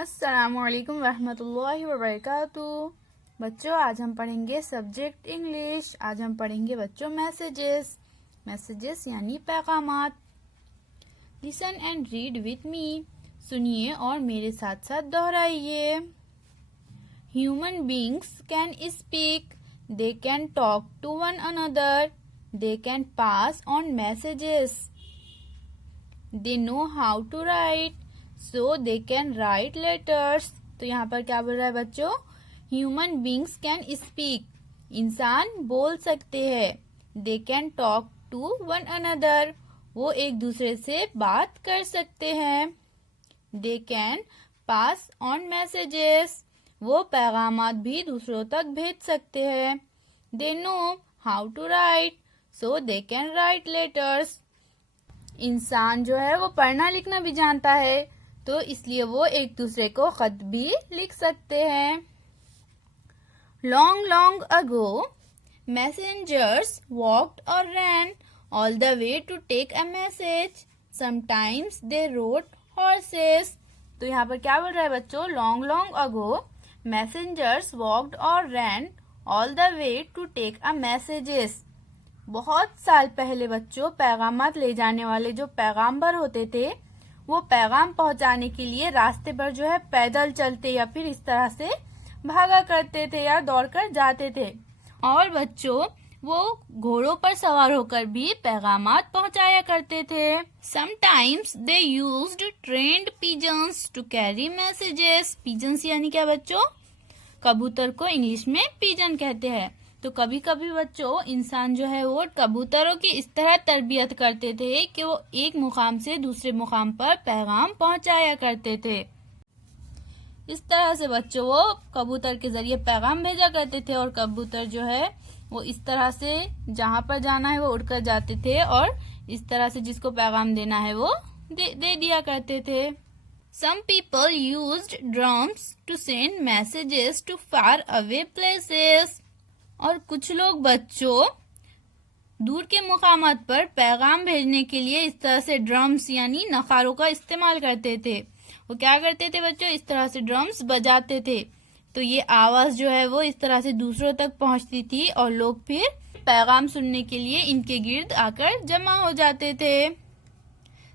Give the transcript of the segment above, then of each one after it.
अस्सलामुअलैकुम रहमतुल्लाहि व बरकातुहू। बच्चों, आज हम पढ़ेंगे सब्जेक्ट इंग्लिश। आज हम पढ़ेंगे बच्चों मैसेजेस यानी पैगामात। Listen and read with me. सुनिए और मेरे साथ साथ दोहराइए। Human beings can speak, they can talk to one another, they can pass on messages, they know how to write, so they can write letters. तो यहाँ पर क्या बोल रहा है बच्चों? ह्यूमन बींग्स कैन स्पीक, इंसान बोल सकते हैं। They can talk to one another, वो एक दूसरे से बात कर सकते हैं। They can pass on messages, वो पैगामात भी दूसरों तक भेज सकते हैं। They know how to write, so they can write letters. इंसान जो है वो पढ़ना लिखना भी जानता है, तो इसलिए वो एक दूसरे को खत भी लिख सकते हैं। Long long ago messengers walked और ran all the way to take a message, sometimes they rode horses. तो यहाँ पर क्या बोल रहा है बच्चों? Long long ago messengers walked और ran all the way to take a messages. बहुत साल पहले बच्चों पैगामात ले जाने वाले जो पैगाम्बर होते थे, वो पैगाम पहुंचाने के लिए रास्ते पर जो है पैदल चलते या फिर इस तरह से भागा करते थे या दौड़कर जाते थे। और बच्चों, वो घोड़ों पर सवार होकर भी पैगामात पहुंचाया करते थे। Sometimes they used trained pigeons to carry messages. Pigeons यानी क्या बच्चों? कबूतर को इंग्लिश में पिजन कहते हैं। तो कभी कभी बच्चों इंसान जो है वो कबूतरों की इस तरह तरबियत करते थे कि वो एक मुकाम से दूसरे मुकाम पर पैगाम पहुंचाया करते थे। इस तरह से बच्चों वो कबूतर के जरिए पैगाम भेजा करते थे और कबूतर जो है वो इस तरह से जहाँ पर जाना है वो उड़कर जाते थे और इस तरह से जिसको पैगाम देना है वो दे दिया करते थे। Some people used drums to send messages to far away places. और कुछ लोग बच्चों दूर के मुकामात पर पैगाम भेजने के लिए इस तरह से ड्रम्स यानी नखारों का इस्तेमाल करते थे। वो क्या करते थे बच्चों? इस तरह से ड्रम्स बजाते थे, तो ये आवाज जो है वो इस तरह से दूसरों तक पहुंचती थी और लोग फिर पैगाम सुनने के लिए इनके गिर्द आकर जमा हो जाते थे।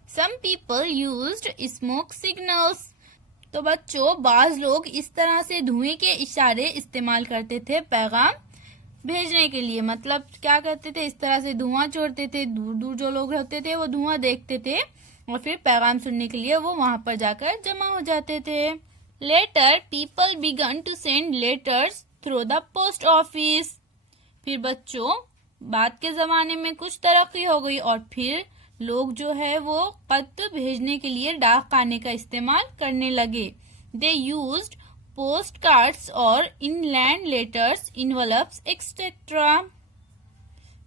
Some people used smoke signals. तो बच्चों बाज लोग इस तरह से धुएं के इशारे इस्तेमाल करते थे पैगाम भेजने के लिए। मतलब क्या करते थे? इस तरह से धुआं छोड़ते थे, दूर दूर जो लोग रहते थे वो धुआं देखते थे और फिर पैगाम सुनने के लिए वो वहां पर जाकर जमा हो जाते थे। Later people began to send letters through the post office. फिर बच्चों बाद के जमाने में कुछ तरक्की हो गई और फिर लोग जो है वो खत भेजने के लिए डाक खाने का इस्तेमाल करने लगे। दे यूज्ड पोस्ट कार्ड्स और इनलैंड लेटर्स, इनवलप्स एक्सेट्रा।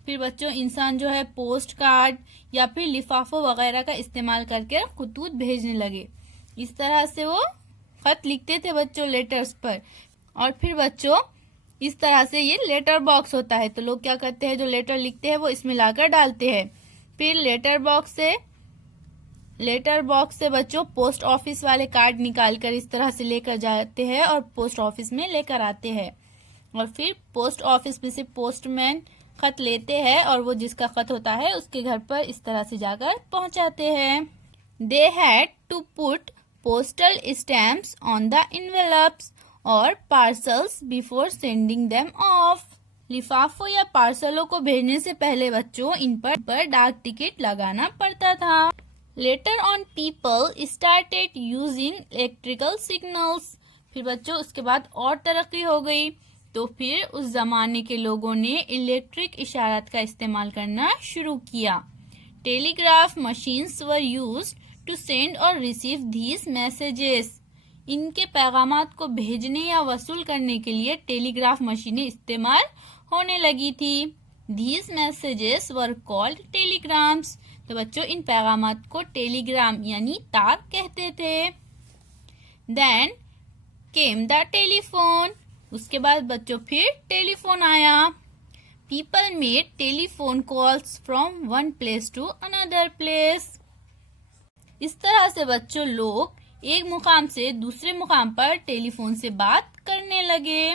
फिर बच्चों इंसान जो है पोस्ट कार्ड या फिर लिफाफों वगैरह का इस्तेमाल करके खतूत भेजने लगे। इस तरह से वो खत लिखते थे बच्चों लेटर्स पर। और फिर बच्चों इस तरह से ये लेटर बॉक्स होता है, तो लोग क्या करते हैं? जो लेटर लिखते हैं वो इसमें लाकर डालते हैं। फिर लेटर बॉक्स से बच्चों पोस्ट ऑफिस वाले कार्ड निकालकर इस तरह से लेकर जाते हैं और पोस्ट ऑफिस में लेकर आते हैं। और फिर पोस्ट ऑफिस में से पोस्टमैन खत लेते हैं और वो जिसका खत होता है उसके घर पर इस तरह से जाकर पहुंचाते हैं। They had to put postal stamps on the envelopes और parcels before sending them off. लिफाफों या पार्सलों को भेजने से पहले बच्चों इन पर डाक टिकट लगाना पड़ता था। Later on people started using electrical signals. फिर बच्चों उसके बाद और तरक्की हो गई, तो फिर उस जमाने के लोगों ने इलेक्ट्रिक इशारात का इस्तेमाल करना शुरू किया। Telegraph machines were used to send और रिसीव दीज मैसेजेस। इनके पैगामात को भेजने या वसूल करने के लिए टेलीग्राफ मशीनें इस्तेमाल होने लगी थी। These messages were called telegrams. तो बच्चों इन पैगामात को टेलीग्राम यानी तार कहते थे। Then came the telephone. उसके बाद बच्चों फिर टेलीफोन आया। People made telephone calls from one place to another place. इस तरह से बच्चों लोग एक मुकाम से दूसरे मुकाम पर टेलीफोन से बात करने लगे।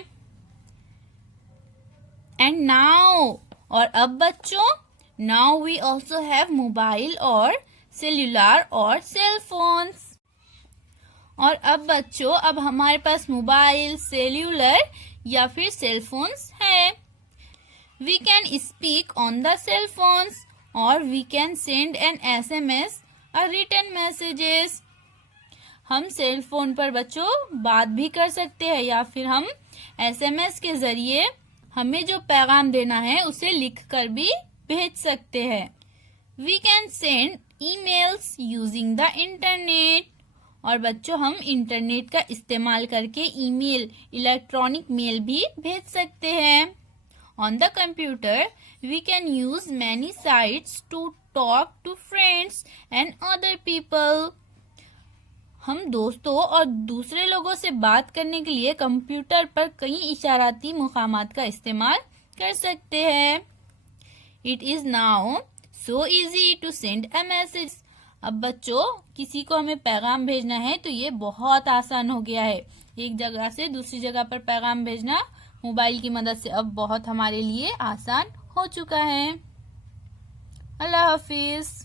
एंड नाउ, और अब बच्चों, now we also have mobile और सेल्यूलर और सेल फोन्स। और अब बच्चों, अब हमारे पास मोबाइल, सेल्यूलर या फिर सेल फोन्स है। We can speak on the cell phones और we can send an SMS और रिटन मैसेजेस। हम सेल फोन पर बच्चों बात भी कर सकते हैं या फिर हम SMS के जरिए हमें जो पैगाम देना है उसे लिखकर भी भेज सकते हैं। We can send emails using the internet. और बच्चों, हम इंटरनेट का इस्तेमाल करके ईमेल, इलेक्ट्रॉनिक मेल भी भेज सकते हैं। On the computer we can use many sites to talk to friends and other people. हम दोस्तों और दूसरे लोगों से बात करने के लिए कंप्यूटर पर कई इशाराती मुकामात का इस्तेमाल कर सकते हैं। It is now so easy to send a message. अब बच्चों, किसी को हमें पैगाम भेजना है तो ये बहुत आसान हो गया है। एक जगह से दूसरी जगह पर पैगाम भेजना मोबाइल की मदद से अब बहुत हमारे लिए आसान हो चुका है। अल्लाह हाफिज।